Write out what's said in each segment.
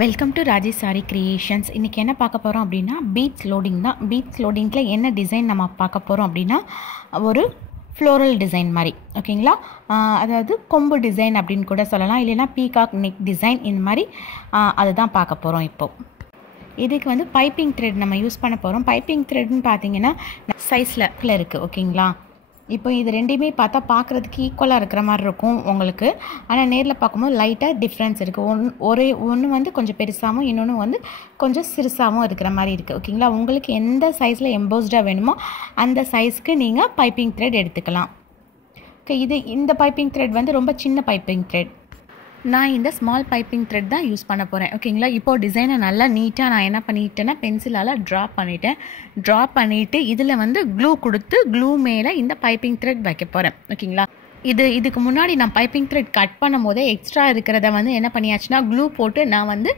Welcome to Raji sorry creations. இன்றைக்கி என்ன பார்க்க போகிறோம் அப்படின்னா பீட்ஸ் லோடிங் தான். பீட்ஸ் லோடிங்கில் என்ன டிசைன் நம்ம பார்க்க போகிறோம் அப்படின்னா ஒரு ஃப்ளோரல் டிசைன் மாதிரி, ஓகேங்களா. அதாவது கொம்பு டிசைன் அப்படின்னு கூட சொல்லலாம், இல்லைன்னா பீகாக் நெக் டிசைன், இந்த மாதிரி அதுதான் பார்க்க போகிறோம். இப்போது இதுக்கு வந்து பைப்பிங் த்ரெட் நம்ம யூஸ் பண்ண போகிறோம். பைப்பிங் த்ரெட்னு பார்த்தீங்கன்னா சைஸில் இருக்குது, ஓகேங்களா. இப்போ இது ரெண்டையுமே பார்த்தா பார்க்குறதுக்கு ஈக்குவலாக இருக்கிற மாதிரி இருக்கும் உங்களுக்கு, ஆனால் நேரில் பார்க்கும்போது லைட்டாக டிஃப்ரென்ஸ் இருக்குது. ஒன்று வந்து கொஞ்சம் பெருசாகவும் இன்னொன்று வந்து கொஞ்சம் சிறுசாகவும் இருக்கிற மாதிரி இருக்குது, ஓகேங்களா. உங்களுக்கு எந்த சைஸில் எம்போஸ்டாக வேணுமோ அந்த சைஸ்க்கு நீங்கள் பைப்பிங் த்ரெட் எடுத்துக்கலாம். ஓகே, இந்த பைப்பிங் த்ரெட் வந்து ரொம்ப சின்ன பைப்பிங் த்ரெட். நான் இந்த ஸ்மால் பைப்பிங் த்ரெட் தான் யூஸ் பண்ண போகிறேன், ஓகேங்களா. இப்போது டிசைனை நல்லா நீட்டாக நான் என்ன பண்ணிட்டேன்னா பென்சிலால் ட்ரா பண்ணிவிட்டு இதில் வந்து க்ளூ கொடுத்து க்ளூ மேலே இந்த பைப்பிங் த்ரெட் வைக்க போகிறேன், ஓகேங்களா. இதுக்கு முன்னாடி நான் பைப்பிங் த்ரெட் கட் பண்ணும் போதே எக்ஸ்ட்ரா இருக்கிறத வந்து என்ன பண்ணியாச்சுன்னா க்ளூ போட்டு நான் வந்து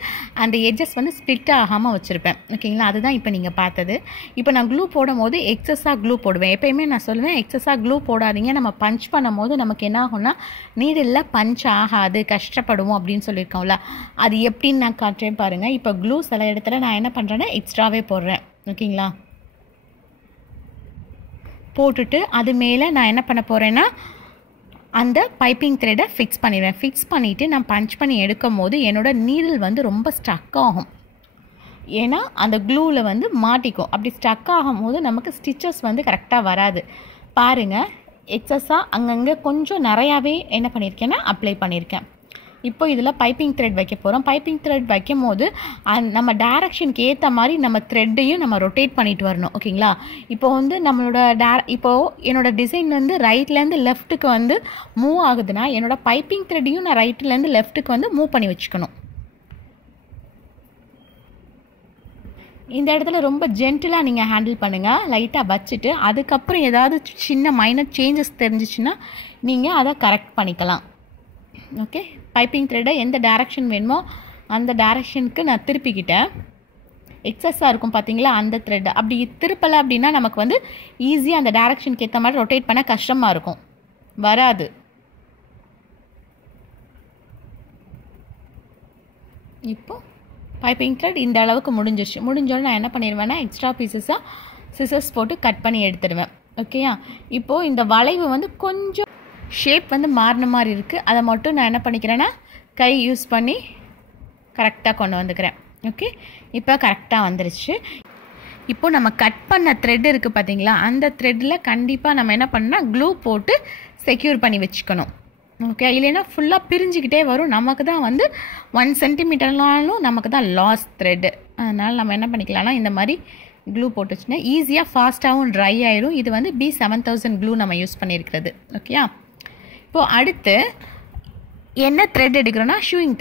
அந்த எட்ஜஸ் வந்து ஸ்ப்ளிட் ஆகாமல் வச்சுருப்பேன், ஓகேங்களா. அதுதான் இப்போ நீங்கள் பார்த்தது. இப்போ நான் க்ளூ போடும் போது எக்ஸஸாக க்ளூ போடுவேன். எப்போயுமே நான் சொல்லுவேன், எக்ஸஸாக க்ளூ போடாதீங்க, நம்ம பஞ்ச் பண்ணும் போது நமக்கு என்ன ஆகும்னா நீடில் பஞ்ச் ஆகாது, கஷ்டப்படுவோம் அப்படின்னு சொல்லியிருக்கோம்ல. அது எப்படின்னு நான் காட்டுறேன் பாருங்கள். இப்போ க்ளூ சில இடத்துல நான் என்ன பண்ணுறேன்னா எக்ஸ்ட்ராவே போடுறேன், ஓகேங்களா. போட்டுட்டு அது மேலே நான் என்ன பண்ண போகிறேன்னா அந்த பைப்பிங் த்ரெட்டை ஃபிக்ஸ் பண்ணிடுவேன். ஃபிக்ஸ் பண்ணிவிட்டு நான் பஞ்ச் பண்ணி எடுக்கும் போது என்னோடய நீடில் வந்து ரொம்ப ஸ்டக் ஆகும், ஏன்னா அந்த க்ளூவில் வந்து மாட்டிக்கும். அப்படி ஸ்டக் ஆகும் போது நமக்கு ஸ்டிச்சஸ் வந்து கரெக்டாக வராது. பாருங்கள், எக்ஸஸாக அங்கங்கே கொஞ்சம் நிறையாவே என்ன பண்ணியிருக்கேன்னா அப்ளை பண்ணியிருக்கேன். இப்போ இதில் பைப்பிங் த்ரெட் வைக்க போகிறோம். பைப்பிங் த்ரெட் வைக்கும் போது நம்ம டைரக்ஷனுக்கு ஏற்ற மாதிரி நம்ம த்ரெட்டையும் நம்ம ரொட்டேட் பண்ணிட்டு வரணும், ஓகேங்களா. இப்போ வந்து இப்போது என்னோடய டிசைன் வந்து ரைட்லேருந்து லெஃப்ட்டுக்கு வந்து மூவ் ஆகுதுன்னா என்னோடய பைப்பிங் த்ரெட்டையும் நான் ரைட்லேருந்து லெஃப்ட்டுக்கு வந்து மூவ் பண்ணி வச்சுக்கணும். இந்த இடத்துல ரொம்ப ஜென்டிலாக நீங்கள் ஹேண்டில் பண்ணுங்கள், லைட்டாக வச்சுட்டு அதுக்கப்புறம் ஏதாவது சின்ன மைனர் சேஞ்சஸ் தெரிஞ்சிச்சுன்னா நீங்கள் அதை கரெக்ட் பண்ணிக்கலாம். ஓகே, பைப்பிங் த்ரெட்டை எந்த டைரக்ஷன் வேணுமோ அந்த டைரக்ஷனுக்கு நான் திருப்பிக்கிட்டேன். எக்ஸஸாக இருக்கும் பார்த்தீங்களா அந்த த்ரெட்டை அப்படி திருப்பலை அப்படின்னா நமக்கு வந்து ஈஸியாக அந்த டைரக்ஷனுக்கு ஏற்ற மாதிரி ரொட்டேட் பண்ண கஷ்டமாக இருக்கும், வராது. இப்போது பைப்பிங் த்ரெட் இந்த அளவுக்கு முடிஞ்சோன்னு நான் என்ன பண்ணிடுவேன்னா எக்ஸ்ட்ரா பீசஸாக சிசர்ஸ் போட்டு கட் பண்ணி எடுத்துடுவேன், ஓகேயா. இப்போது இந்த வளைவு வந்து கொஞ்சம் ஷேப் வந்து மாறின மாதிரி இருக்குது, அதை மட்டும் நான் என்ன பண்ணிக்கிறேன்னா கை யூஸ் பண்ணி கரெக்டாக கொண்டு வந்துக்கிறேன். ஓகே, இப்போ கரெக்டாக வந்துருச்சு. இப்போது நம்ம கட் பண்ண த்ரெட் இருக்குது பார்த்தீங்களா, அந்த த்ரெட்டில் கண்டிப்பாக நம்ம என்ன பண்ணால் க்ளூ போட்டு செக்யூர் பண்ணி வச்சுக்கணும், ஓகே. இல்லைன்னா ஃபுல்லாக பிரிஞ்சுக்கிட்டே வரும், நமக்கு தான் வந்து 1 சென்டிமீட்டர்னாலும் நமக்கு தான் லாஸ் த்ரெட்டு. அதனால் நம்ம என்ன பண்ணிக்கலாம்னா இந்த மாதிரி க்ளூ போட்டு வச்சுன்னா ஈஸியாக ஃபாஸ்ட்டாகவும் ட்ரை ஆயிடும். இது வந்து B7000 க்ளூ நம்ம யூஸ் பண்ணியிருக்கிறது, ஓகேயா. இப்போது அடுத்து என்ன த்ரெட் எடுக்கிறோன்னா ஷூயிங்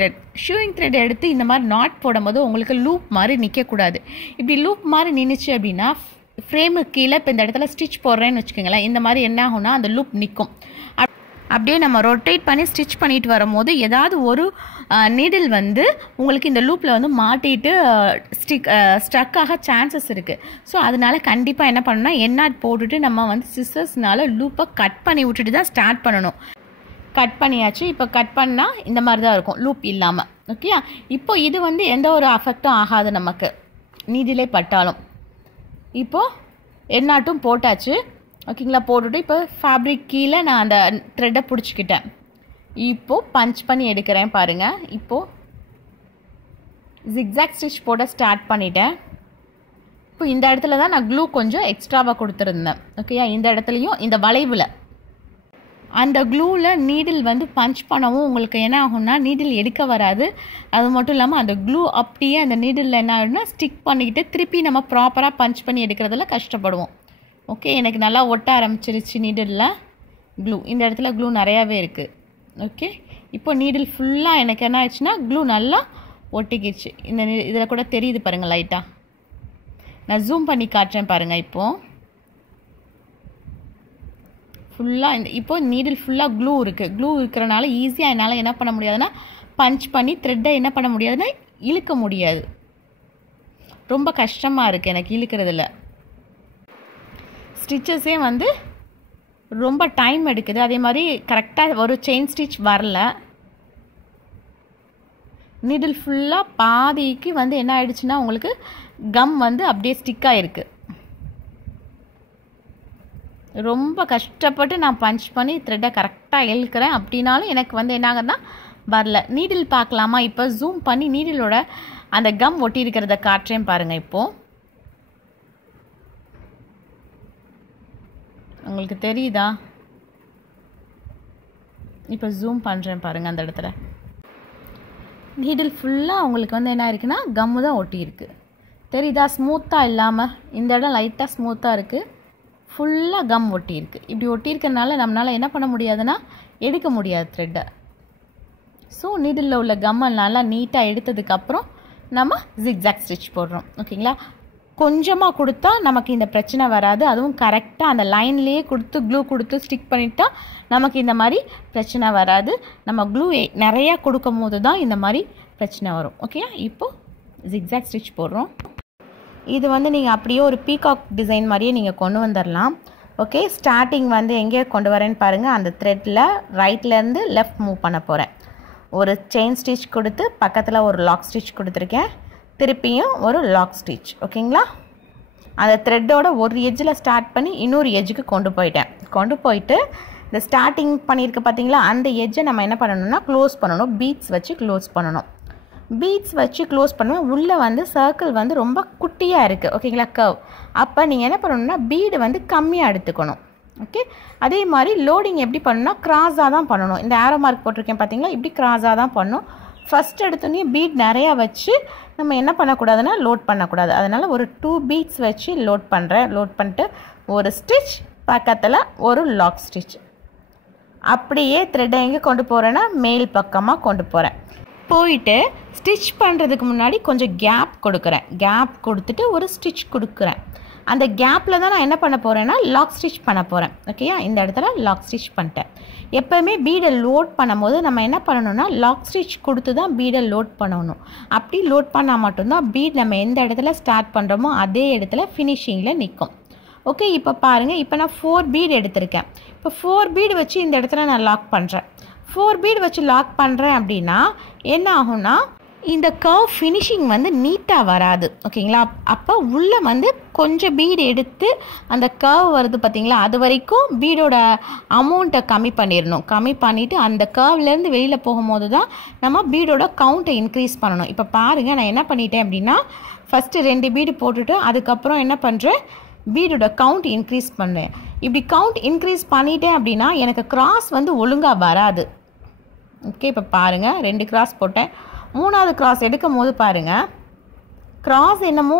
த்ரெட் எடுத்து இந்த மாதிரி நாட் போடும்போது உங்களுக்கு லூப் மாதிரி நிற்கக்கூடாது. இப்படி லூப் மாதிரி நின்றுச்சு அப்படின்னா ஃப்ரேமுக்கு கீழே இப்போ இந்த இடத்துல ஸ்டிச் போடுறேன்னு வச்சுக்கோங்களேன், இந்த மாதிரி என்ன ஆகும்னா அந்த லூப் நிற்கும். அப்படியே நம்ம ரொட்டேட் பண்ணி ஸ்டிச் பண்ணிட்டு வரும்போது ஏதாவது ஒரு நீடில் வந்து உங்களுக்கு இந்த லூப்பில் வந்து மாட்டிட்டு ஸ்டக் ஆக சான்சஸ் இருக்குது. ஸோ அதனால் கண்டிப்பாக என்ன பண்ணணும்னா எண்ணாட் போட்டுட்டு நம்ம வந்து சிசர்ஸ்னால லூப்பை கட் பண்ணி விட்டுட்டு தான் ஸ்டார்ட் பண்ணணும். கட் பண்ணியாச்சு. இப்போ கட் பண்ணால் இந்த மாதிரி தான் இருக்கும், லூப் இல்லாமல், ஓகே. இப்போ இது வந்து எந்த ஒரு அஃபெக்டும் ஆகாது நமக்கு நீடிலே பட்டாலும். இப்போது எண்ணாட்டும் போட்டாச்சு, ஓகேங்களா. போட்டுட்டு இப்போ ஃபேப்ரிக் கீழே நான் அந்த த்ரெட்டை பிடிச்சிக்கிட்டேன். இப்போது பஞ்ச் பண்ணி எடுக்கிறேன் பாருங்கள். இப்போது ஜிக்ஸாக் ஸ்டிச் போட ஸ்டார்ட் பண்ணிட்டேன். இப்போ இந்த இடத்துல தான் நான் க்ளூ கொஞ்சம் எக்ஸ்ட்ராவாக கொடுத்துருந்தேன், ஓகேயா. இந்த இடத்துலையும் இந்த வளைவில் அந்த க்ளூவில் நீடில் வந்து பஞ்ச் பண்ணவும் உங்களுக்கு என்ன ஆகும்னா நீடில் எடுக்க வராது. அது மட்டும் இல்லாமல் அந்த க்ளூ அப்படியே அந்த நீடில் என்ன ஆகுதுன்னா ஸ்டிக் பண்ணிக்கிட்டு திருப்பி நம்ம ப்ராப்பராக பஞ்ச் பண்ணி எடுக்கிறதுல கஷ்டப்படுவோம். ஓகே, எனக்கு நல்லா ஒட்ட ஆரம்பிச்சிருச்சு நீடிலில் க்ளூ. இந்த இடத்துல க்ளூ நிறையாவே இருக்குது, ஓகே. இப்போ நீடில் ஃபுல்லாக எனக்கு என்ன ஆச்சுன்னா க்ளூ நல்லா ஒட்டிக்கிடுச்சு. இதில் கூட தெரியுது பாருங்கள் லைட்டாக, நான் ஜூம் பண்ணி காட்டுறேன் பாருங்கள். இப்போது ஃபுல்லாக இப்போது நீடில் ஃபுல்லாக க்ளூ இருக்கிறனால ஈஸியாக என்னால் என்ன பண்ண முடியாதுன்னா பஞ்ச் பண்ணி த்ரெட்டை என்ன பண்ண முடியாதுன்னா இழுக்க முடியாது, ரொம்ப கஷ்டமாக இருக்குது எனக்கு இழுக்கிறதுல. ஸ்டிச்சஸே வந்து ரொம்ப டைம் எடுக்குது, அதே மாதிரி கரெக்டாக ஒரு செயின் ஸ்டிச் வரல. நீடில் ஃபுல்லாக பாதிக்கு வந்து என்ன ஆயிடுச்சுன்னா உங்களுக்கு கம் வந்து அப்படியே ஸ்டிக் ஆகிருக்கு. ரொம்ப கஷ்டப்பட்டு நான் பஞ்ச் பண்ணி த்ரெட்டை கரெக்டாக இழுக்கிறேன், அப்படின்னாலும் எனக்கு வந்து என்ன ஆகுதுன்னா வரல. நீடில் பார்க்கலாமா? இப்போ ஜூம் பண்ணி நீடிலோட அந்த கம் ஒட்டி இருக்கிறத காட்டுறேன் பாருங்கள். இப்போது உங்களுக்கு தெரியுதா? இப்போ ஜூம் பண்ணுறேன் பாருங்கள். அந்த இடத்துல நீடில் ஃபுல்லாக உங்களுக்கு வந்து என்ன இருக்குன்னா கம்மு தான் ஒட்டி இருக்குது. தெரியுதா? ஸ்மூத்தாக இல்லாமல் இந்த இடம் லைட்டாக ஸ்மூத்தாக இருக்குது, ஃபுல்லாக கம் ஒட்டி இருக்குது. இப்படி ஒட்டி இருக்கிறதுனால நம்மளால் என்ன பண்ண முடியாதுன்னா எடுக்க முடியாது த்ரெட்டை. ஸோ நீடிலில் உள்ள கம்மை நல்லா நீட்டாக எடுத்ததுக்கப்புறம் நம்ம ஜிக்ஸாக் ஸ்டிச் போடுறோம். ஓகேங்களா? கொஞ்சமாக கொடுத்தா நமக்கு இந்த பிரச்சனை வராது. அதுவும் கரெக்டாக அந்த லைன்லேயே கொடுத்து க்ளூ கொடுத்து ஸ்டிக் பண்ணிட்டா நமக்கு இந்த மாதிரி பிரச்சனை வராது. நம்ம க்ளூ நிறையா கொடுக்கும் போது தான் இந்த மாதிரி பிரச்சனை வரும். ஓகே, இப்போது ஜிக்ஸாக் ஸ்டிச் போடுறோம். இது வந்து நீங்கள் அப்படியே ஒரு பீகாக் டிசைன் மாதிரியே நீங்கள் கொண்டு வந்துடலாம். ஓகே, ஸ்டார்டிங் வந்து எங்கே கொண்டு வரேன்னு பாருங்கள். அந்த த்ரெட்டில் ரைட்லேருந்து லெஃப்ட் மூவ் பண்ண போகிறேன். ஒரு செயின் ஸ்டிச் கொடுத்து பக்கத்தில் ஒரு லாக் ஸ்டிச் கொடுத்துருக்கேன், திருப்பியும் ஒரு லாக் ஸ்டிச். ஓகேங்களா? அந்த த்ரெட்டோட ஒரு எட்ஜில் ஸ்டார்ட் பண்ணி இன்னொரு எட்ஜுக்கு கொண்டு போயிட்டு இந்த ஸ்டார்டிங் பண்ணியிருக்க பார்த்தீங்களா, அந்த எட்ஜை நம்ம என்ன பண்ணணும்னா க்ளோஸ் பண்ணணும். பீட்ஸ் வச்சு க்ளோஸ் பண்ணணும். பீட்ஸ் வச்சு க்ளோஸ் பண்ணுவோம். உள்ளே வந்து சர்க்கிள் வந்து ரொம்ப குட்டியாக இருக்குது. ஓகேங்களா? கர்வ். அப்போ நீங்கள் என்ன பண்ணணும்னா பீடு வந்து கம்மியாக எடுத்துக்கணும். ஓகே, அதே மாதிரி லோடிங் எப்படி பண்ணணும்னா கிராஸாக தான் பண்ணணும். இந்த ஆரோ மார்க் போட்டிருக்கேன் பார்த்தீங்களா, இப்படி கிராஸாக தான் பண்ணணும். ஃபஸ்ட் எடுத்தோடனே பீட் நிறையா வச்சு நம்ம என்ன பண்ணக்கூடாதுன்னா லோட் பண்ணக்கூடாது. அதனால் ஒரு 2 பீட்ஸ் வச்சு லோட் பண்ணுறேன். லோட் பண்ணிட்டு ஒரு ஸ்டிச் பக்கத்தில் ஒரு லாக் ஸ்டிச். அப்படியே த்ரெட்டை எங்கே கொண்டு போகிறேன்னா மேல் பக்கமாக கொண்டு போகிறேன். போயிட்டு ஸ்டிச் பண்ணுறதுக்கு முன்னாடி கொஞ்சம் கேப் கொடுக்குறேன். கேப் கொடுத்துட்டு ஒரு ஸ்டிச் கொடுக்குறேன். அந்த கேப்பில் தான் நான் என்ன பண்ண போகிறேன்னா லாக் ஸ்டிச் பண்ண போகிறேன். ஓகேயா? இந்த இடத்துல லாக் ஸ்டிச் பண்ணிட்டேன். எப்போவுமே பீடை லோட் பண்ணும்போது நம்ம என்ன பண்ணணும்னா லாக் ஸ்டிச் கொடுத்து தான் பீடை லோட் பண்ணணும். அப்படி லோட் பண்ணால் மட்டும்தான் பீட் நம்ம எந்த இடத்துல ஸ்டார்ட் பண்ணுறோமோ அதே இடத்துல ஃபினிஷிங்கில் நிற்கும். ஓகே, இப்போ பாருங்கள். இப்போ நான் 4 பீடு எடுத்திருக்கேன். இப்போ 4 பீடு வச்சு இந்த இடத்துல நான் லாக் பண்ணுறேன். 4 பீடு வச்சு லாக் பண்ணுறேன் அப்படின்னா என்ன ஆகும்னா இந்த கர்வ் ஃபினிஷிங் வந்து நீட்டாக வராது. ஓகேங்களா? அப்போ உள்ளே வந்து கொஞ்சம் பீடு எடுத்து அந்த கர்வ் வருது பார்த்தீங்களா, அது வரைக்கும் பீடோட அமௌண்ட்டை கம்மி பண்ணிடணும். கம்மி பண்ணிவிட்டு அந்த கர்வ்லேருந்து வெளியில் போகும்போது தான் நம்ம பீடோட கவுண்ட்டை இன்க்ரீஸ் பண்ணணும். இப்போ பாருங்கள், நான் என்ன பண்ணிட்டேன் அப்படின்னா ஃபஸ்ட்டு 2 பீடு போட்டுட்டு அதுக்கப்புறம் என்ன பண்ணுறேன் பீடோட கவுண்ட் இன்க்ரீஸ் பண்ணேன். இப்படி கவுண்ட் இன்க்ரீஸ் பண்ணிட்டேன் அப்படின்னா எனக்கு கிராஸ் வந்து ஒழுங்காக வராது. ஓகே, இப்போ பாருங்கள் 2 கிராஸ் போட்டேன். 3வது கிராஸ் எடுக்கும் போது பாருங்கள் கிராஸ் என்னமோ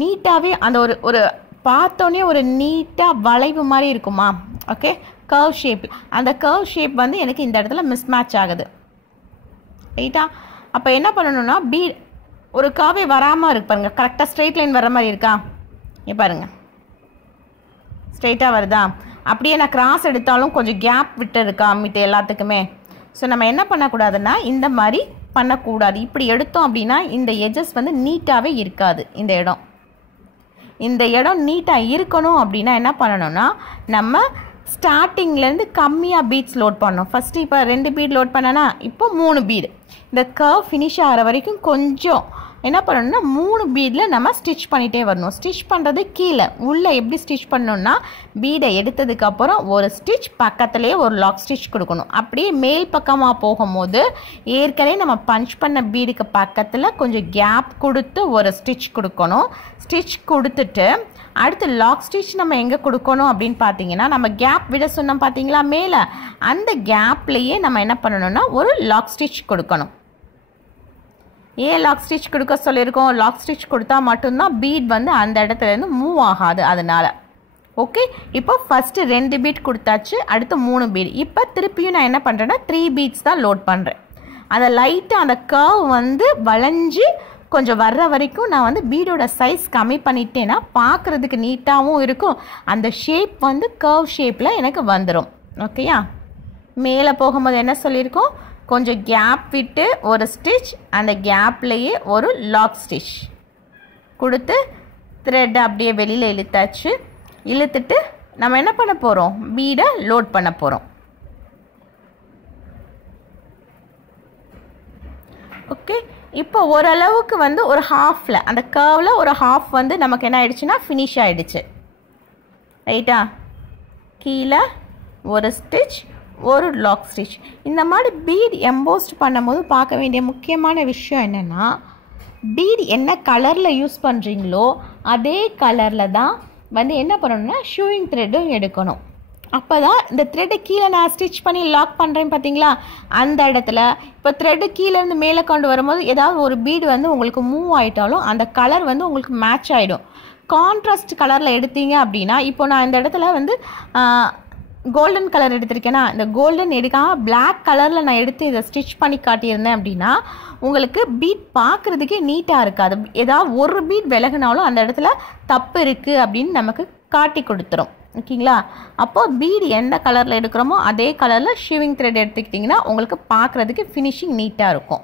நீட்டாகவே அந்த ஒரு பார்த்தோன்னே ஒரு நீட்டாக வளைவு மாதிரி இருக்குமா. Okay, curve shape. அந்த கர்வ் ஷேப் வந்து எனக்கு இந்த இடத்துல மிஸ் மேட்ச் ஆகுது. ரைட்டா? அப்போ என்ன பண்ணணும்னா ஒரு கர்வே வராமல் இருக்கு பாருங்கள். கரெக்டாக ஸ்ட்ரெயிட் லைன் வர மாதிரி இருக்கா? பாருங்கள், ஸ்ட்ரெயிட்டாக வருதா? அப்படியே நான் கிராஸ் எடுத்தாலும் கொஞ்சம் கேப் விட்டு இருக்கா மிட்ட எல்லாத்துக்குமே. ஸோ நம்ம என்ன பண்ணக்கூடாதுன்னா இந்த மாதிரி பண்ணக்கூடாது. இப்படி எடுத்தோம் அப்படின்னா இந்த எட்ஜஸ் வந்து நீட்டாகவே இருக்காது. இந்த இடம் நீட்டாக இருக்கணும் அப்படின்னா என்ன பண்ணணும்னா நம்ம ஸ்டார்டிங்லேருந்து கம்மியாக பீட்ஸ் லோட் பண்ணணும். ஃபஸ்ட்டு இப்போ 2 பீட் லோட் பண்ணனா இப்போ 3 பீடு. இந்த கர்வ் ஃபினிஷ் ஆகிற வரைக்கும் கொஞ்சம் என்ன பண்ணணும்னா 3 பீடில் நம்ம ஸ்டிச் பண்ணிகிட்டே வரணும். ஸ்டிச் பண்ணுறது கீழே உள்ளே எப்படி ஸ்டிச் பண்ணணும்னா பீடை எடுத்ததுக்கப்புறம் ஒரு ஸ்டிச் பக்கத்துலேயே ஒரு லாக் ஸ்டிச் கொடுக்கணும். அப்படியே மேல் பக்கமாக போகும்போது ஏற்கனவே நம்ம பஞ்ச் பண்ண பீடுக்கு பக்கத்தில் கொஞ்சம் கேப் கொடுத்து ஒரு ஸ்டிச் கொடுக்கணும். ஸ்டிச் கொடுத்துட்டு அடுத்து லாக் ஸ்டிச் நம்ம எங்கே கொடுக்கணும் அப்படின்னு பார்த்தீங்கன்னா நம்ம கேப் விட சொன்னோம் பார்த்தீங்களா மேலே, அந்த கேப்லேயே நம்ம என்ன பண்ணணும்னா ஒரு லாக் ஸ்டிச் கொடுக்கணும். ஏன் லாக் ஸ்டிச் கொடுக்க சொல்லியிருக்கோம்? லாக் ஸ்டிச் கொடுத்தா மட்டும்தான் பீட் வந்து அந்த இடத்துலேருந்து மூவ் ஆகாது. அதனால் ஓகே, இப்போ ஃபஸ்ட்டு 2 பீட் கொடுத்தாச்சு, அடுத்து 3 பீட். இப்போ திருப்பியும் நான் என்ன பண்ணுறேன்னா 3 பீட்ஸ் தான் லோட் பண்ணுறேன். அதை லைட்டாக அந்த கர்வ் வந்து வளைஞ்சு கொஞ்சம் வர்ற வரைக்கும் நான் வந்து பீடோட சைஸ் கம்மி பண்ணிட்டேன்னா பார்க்குறதுக்கு நீட்டாகவும் இருக்கும். அந்த ஷேப் வந்து கர்வ் ஷேப்பில் எனக்கு வந்துடும். ஓகேயா? மேலே போகும்போது என்ன சொல்லியிருக்கோம்? கொஞ்சம் கேப் விட்டு ஒரு ஸ்டிச், அந்த கேப்லேயே ஒரு லாக் ஸ்டிச் கொடுத்து த்ரெட் அப்படியே வெளியில் இழுத்தாச்சு. இழுத்துட்டு நம்ம என்ன பண்ண போகிறோம்? பீடை லோட் பண்ண போகிறோம். ஓகே, இப்போ ஓரளவுக்கு வந்து ஒரு ஹாஃபில் அந்த கர்வில் ஒரு ஹாஃப் வந்து நமக்கு என்ன ஆயிடுச்சுன்னா ஃபினிஷ் ஆகிடுச்சு. ரைட்டா? கீழே ஒரு ஸ்டிச், ஒரு லாக் ஸ்டிச். இந்த மாதிரி பீட் எம்போஸ்ட் பண்ணும்போது பார்க்க வேண்டிய முக்கியமான விஷயம் என்னென்னா, பீட் என்ன கலரில் யூஸ் பண்ணுறீங்களோ அதே கலரில் தான் வந்து என்ன பண்ணணும்னா ஷூயிங் த்ரெட்டும் எடுக்கணும். அப்போ தான் இந்த த்ரெட்டை கீழே நான் ஸ்டிச் பண்ணி லாக் பண்ணுறேன் பார்த்தீங்களா, அந்த இடத்துல இப்போ த்ரெட்டு கீழேருந்து மேலே கொண்டு வரும்போது ஏதாவது ஒரு பீடு வந்து உங்களுக்கு மூவ் ஆகிட்டாலும் அந்த கலர் வந்து உங்களுக்கு மேட்ச் ஆகிடும். கான்ட்ராஸ்ட் கலரில் எடுத்தீங்க அப்படின்னா, இப்போ நான் இந்த இடத்துல வந்து கோல்டன் கலர் எடுத்திருக்கேன்னா, இந்த கோல்டன் எடுக்காமல் பிளாக் கலரில் நான் எடுத்து இதை ஸ்டிச் பண்ணி காட்டியிருந்தேன் அப்படின்னா உங்களுக்கு பீட் பார்க்குறதுக்கே நீட்டாக இருக்காது. ஏதாவது ஒரு பீட் விலகினாலும் அந்த இடத்துல தப்பு இருக்குது அப்படின்னு நமக்கு காட்டி கொடுத்துரும். ஓகேங்களா? அப்போது பீடு எந்த கலரில் எடுக்கிறோமோ அதே கலரில் ஷூவிங் த்ரெட் எடுத்துக்கிட்டிங்கன்னா உங்களுக்கு பார்க்குறதுக்கு ஃபினிஷிங் நீட்டாக இருக்கும்.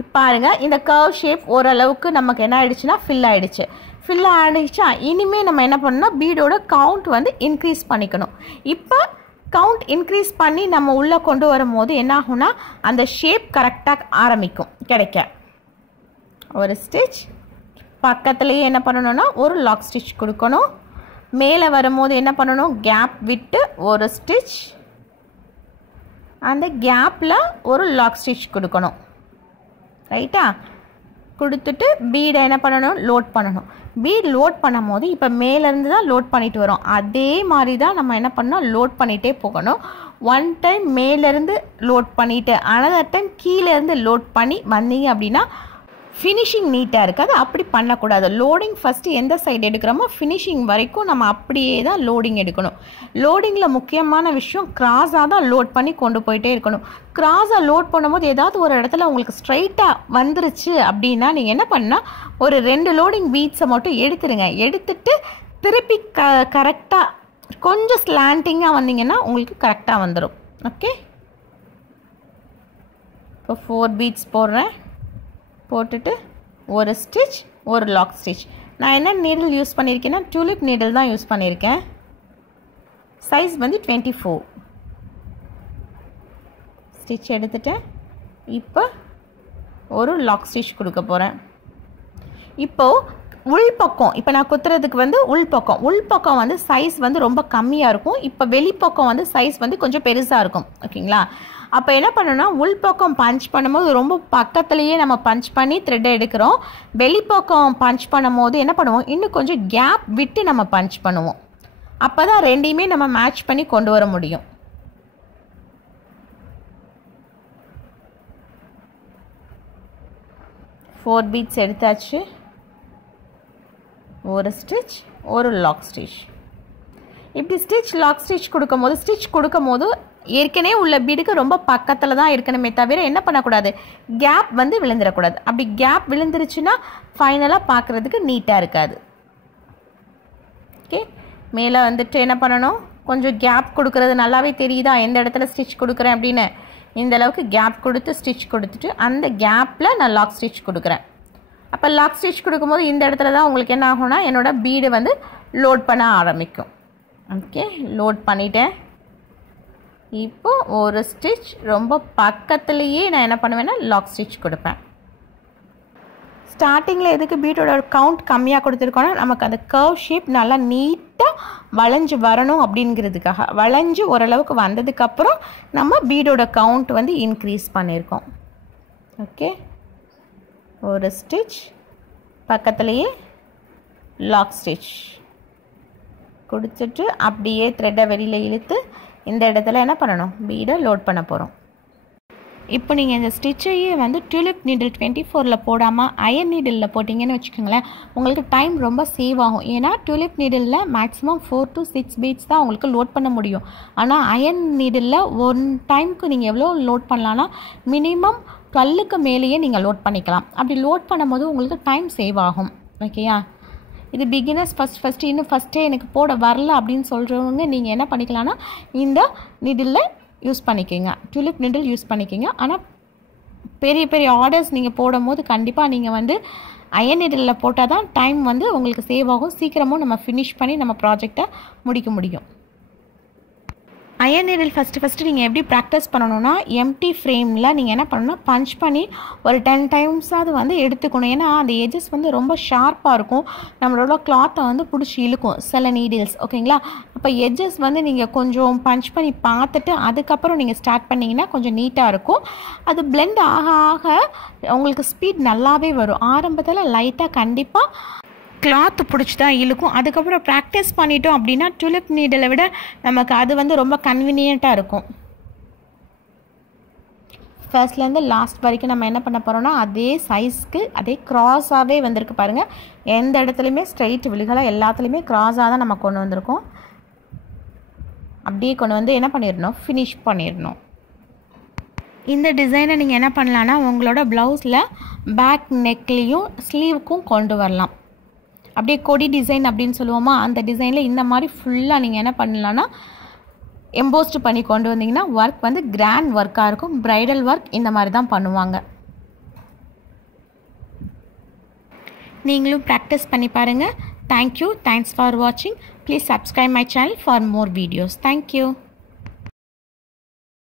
இப்போ பாருங்கள், இந்த கர்வ் ஷேப் ஓரளவுக்கு நமக்கு என்ன ஆகிடுச்சுன்னா ஃபில் ஆகிடுச்சு. ஃபில் ஆகிடுச்சா, இனிமேல் நம்ம என்ன பண்ணணும்னா பீடோட கவுண்ட் வந்து இன்க்ரீஸ் பண்ணிக்கணும். இப்போ கவுண்ட் இன்க்ரீஸ் பண்ணி நம்ம உள்ளே கொண்டு வரும்போது என்ன ஆகும்னா அந்த ஷேப் கரெக்டாக ஆரம்பிக்கும் கிடைக்க. ஒரு ஸ்டிச் பக்கத்துலேயே என்ன பண்ணணும்னா ஒரு லாக் ஸ்டிச் கொடுக்கணும். மேலே வரும்போது என்ன பண்ணணும், கேப் விட்டு ஒரு ஸ்டிச், அந்த கேப்பில் ஒரு லாக் ஸ்டிச் கொடுக்கணும். ரைட்டா? கொடுத்துட்டு பீடை என்ன பண்ணணும், லோட் பண்ணணும். பீட் லோட் பண்ணும் போது இப்போ மேலேருந்து தான் லோட் பண்ணிட்டு வரோம். அதே மாதிரி தான் நம்ம என்ன பண்ணணும், லோட் பண்ணிகிட்டே போகணும். ஒன் டைம் மேலேருந்து லோட் பண்ணிவிட்டு அனதர் டைம் கீழேருந்து லோட் பண்ணி வந்தீங்க அப்படின்னா ஃபினிஷிங் நீட்டாக இருக்காது. அப்படி பண்ணக்கூடாது. லோடிங் ஃபஸ்ட்டு எந்த சைடு எடுக்கிறோமோ ஃபினிஷிங் வரைக்கும் நம்ம அப்படியே தான் லோடிங் எடுக்கணும். லோடிங்கில் முக்கியமான விஷயம் கிராஸாக தான் லோட் பண்ணி கொண்டு போயிட்டே இருக்கணும். கிராஸாக லோட் பண்ணும்போது ஏதாவது ஒரு இடத்துல உங்களுக்கு ஸ்ட்ரைட்டாக வந்துருச்சு அப்படின்னா நீங்கள் என்ன பண்ணால் ஒரு 2 லோடிங் பீட்ஸை மட்டும் எடுத்துருங்க. எடுத்துட்டு திருப்பி கரெக்டாக கொஞ்சம் ஸ்லாண்டிங்காக வந்தீங்கன்னா உங்களுக்கு கரெக்டாக வந்துடும். ஓகே, இப்போ 4 பீட்ஸ் போடுறேன். போட்டுட்டு ஒரு ஸ்டிச், ஒரு லாக் ஸ்டிச். நான் என்ன நீடில் யூஸ் பண்ணியிருக்கேன்னா டூலிப் நீடில் தான் யூஸ் பண்ணியிருக்கேன். சைஸ் வந்து 24. ஸ்டிச் எடுத்துட்டேன். இப்போ ஒரு லாக் ஸ்டிச் கொடுக்க போகிறேன். இப்போது உள்பக்கம், இப்போ நான் குத்துறதுக்கு வந்து உள்பக்கம் வந்து சைஸ் வந்து ரொம்ப கம்மியாக இருக்கும். இப்போ வெளிப்பக்கம் வந்து சைஸ் வந்து கொஞ்சம் பெருசாக இருக்கும். ஓகேங்களா? அப்போ என்ன பண்ணணும்னா உள்பக்கம் பஞ்ச் பண்ணும்போது ரொம்ப பக்கத்துலேயே நம்ம பஞ்ச் பண்ணி த்ரெட்டை எடுக்கிறோம். வெளிப்பக்கம் பஞ்ச் பண்ணும் போது என்ன பண்ணுவோம், இன்னும் கொஞ்சம் கேப் விட்டு நம்ம பஞ்ச் பண்ணுவோம். அப்போ தான் ரெண்டையுமே நம்ம மேட்ச் பண்ணி கொண்டு வர முடியும். ஃபோர் பீட்ஸ் எடுத்தாச்சு. ஒரு ஸ்டிச், ஒரு லாக் ஸ்டிச். இப்படி ஸ்டிச் லாக் ஸ்டிச் கொடுக்கும் போது ஏற்கனவே உள்ள பீடுக்கு ரொம்ப பக்கத்தில் தான் இருக்கணுமே தவிர என்ன பண்ணக்கூடாது, கேப் வந்து விழுந்துடக்கூடாது. அப்படி கேப் விழுந்துருச்சுன்னா ஃபைனலாக பார்க்குறதுக்கு நீட்டாக இருக்காது. ஓகே, மேலே வந்துட்டு என்ன பண்ணணும், கொஞ்சம் கேப் கொடுக்குறது நல்லாவே தெரியுதா எந்த இடத்துல ஸ்டிச் கொடுக்குறேன் அப்படின்னு. இந்த அளவுக்கு கேப் கொடுத்து ஸ்டிச் கொடுத்துட்டு அந்த கேப்பில் நான் லாக் ஸ்டிச் கொடுக்குறேன். அப்போ லாக் ஸ்டிச் கொடுக்கும்போது இந்த இடத்துல தான் உங்களுக்கு என்ன ஆகும்னா என்னோடய பீடு வந்து லோட் பண்ண ஆரம்பிக்கும். ஓகே, லோட் பண்ணிட்டேன். இப்போ ஒரு ஸ்டிச் ரொம்ப பக்கத்துலேயே நான் என்ன பண்ணுவேன்னா லாக் ஸ்டிச் கொடுப்பேன். ஸ்டார்டிங்கில் எதுக்கு பீட்டோட கவுண்ட் கம்மியாக கொடுத்துருக்கோன்னா நமக்கு அந்த கர்வ் ஷேப் நல்லா நீட்டாக வளைஞ்சு வரணும் அப்படிங்கிறதுக்காக. வளைஞ்சு ஓரளவுக்கு வந்ததுக்கப்புறம் நம்ம பீடோட கவுண்ட் வந்து இன்க்ரீஸ் பண்ணியிருக்கோம். ஓகே, ஒரு ஸ்டிச் பக்கத்துலேயே லாக் ஸ்டிச் கொடுத்துட்டு அப்படியே த்ரெட்டை வெளியில் இழுத்து இந்த இடத்துல என்ன பண்ணணும், பீடை லோட் பண்ண போகிறோம். இப்போ நீங்கள் இந்த ஸ்டிச்சையே வந்து டியூலிப் நீடில் 24 போடாமல் அயன் நீடிலில் போட்டிங்கன்னு வச்சுக்கோங்களேன், உங்களுக்கு டைம் ரொம்ப சேவ் ஆகும். ஏன்னா டியூலிப் நீடிலில் மேக்ஸிமம் 4 to 6 பீட்ஸ் தான் உங்களுக்கு லோட் பண்ண முடியும். ஆனால் அயன் நீடிலில் ஒன் டைமுக்கு நீங்கள் எவ்வளோ லோட் பண்ணலான்னா மினிமம் 12க்கு மேலேயே நீங்கள் லோட் பண்ணிக்கலாம். அப்படி லோட் பண்ணும்போது உங்களுக்கு டைம் சேவ் ஆகும். ஓகேயா, இது பிகினர்ஸ் ஃபஸ்ட்டு இன்னும் ஃபஸ்ட்டே எனக்கு போட வரல அப்படின்னு சொல்கிறவங்க நீங்கள் என்ன பண்ணிக்கலாம்னா இந்த நீடிலில் யூஸ் பண்ணிக்கோங்க, டியூலிப் நீடில் யூஸ் பண்ணிக்கோங்க. ஆனால் பெரிய பெரிய ஆர்டர்ஸ் நீங்கள் போடும் போது கண்டிப்பாக நீங்கள் வந்து அயன் நீடிலில் போட்டால் தான் டைம் வந்து உங்களுக்கு சேவ் ஆகும். சீக்கிரமும் நம்ம ஃபினிஷ் பண்ணி நம்ம ப்ராஜெக்டை முடிக்க முடியும். அயன் நீடில் ஃபஸ்ட்டு நீங்கள் எப்படி ப்ராக்டிஸ் பண்ணணும்னா எம்டி ஃப்ரேமில் நீங்கள் என்ன பண்ணணும்னா பஞ்ச் பண்ணி ஒரு 10 டைம்ஸாவது வந்து எடுத்துக்கணும். ஏன்னா அந்த எஜஸ் வந்து ரொம்ப ஷார்ப்பாக இருக்கும், நம்மளோட கிளாத்தை வந்து பிடிச்சி இழுக்கும் சில நீடில்ஸ். ஓகேங்களா? அப்போ எஜஸ் வந்து நீங்கள் கொஞ்சம் பஞ்ச் பண்ணி பார்த்துட்டு அதுக்கப்புறம் நீங்கள் ஸ்டார்ட் பண்ணிங்கன்னா கொஞ்சம் நீட்டாக இருக்கும். அது பிளெண்ட் ஆக ஆக உங்களுக்கு ஸ்பீட் நல்லாவே வரும். ஆரம்பத்தில் லைட்டாக கண்டிப்பாக கிளாத்து பிடிச்சி தான் இழுக்கும். அதுக்கப்புறம் ப்ராக்டிஸ் பண்ணிட்டோம் அப்படின்னா டுலிப் நீடலை விட நமக்கு அது வந்து ரொம்ப கன்வீனியண்ட்டாக இருக்கும். ஃபர்ஸ்ட்லேருந்து லாஸ்ட் வரைக்கும் நம்ம என்ன பண்ண போகிறோம்னா அதே சைஸ்க்கு அதே க்ராஸாகவே வந்திருக்கு பாருங்கள். எந்த இடத்துலையுமே ஸ்ட்ரைட் விழுகலாம், எல்லாத்துலேயுமே க்ராஸாக தான் நம்ம கொண்டு வந்திருக்கோம். அப்படியே கொண்டு வந்து என்ன பண்ணிடணும், ஃபினிஷ் பண்ணிடணும். இந்த டிசைனை நீங்கள் என்ன பண்ணலான்னா உங்களோட ப்ளவுஸில் பேக் நெக்லேயும் ஸ்லீவுக்கும் கொண்டு வரலாம். அப்படியே கொடி டிசைன் அப்படின்னு சொல்லுவோமா, அந்த டிசைனில் இந்த மாதிரி ஃபுல்லாக நீங்கள் என்ன பண்ணலான்னா எம்போஸ்ட் பண்ணி கொண்டு வந்தீங்கன்னா ஒர்க் வந்து கிராண்ட் ஒர்க்காக இருக்கும். ப்ரைடல் ஒர்க் இந்த மாதிரி தான் பண்ணுவாங்க. நீங்களும் ப்ராக்டிஸ் பண்ணி பாருங்கள். தேங்க்யூ. தேங்க்ஸ் ஃபார் வாட்சிங். Please subscribe my channel for more videos. Thank you.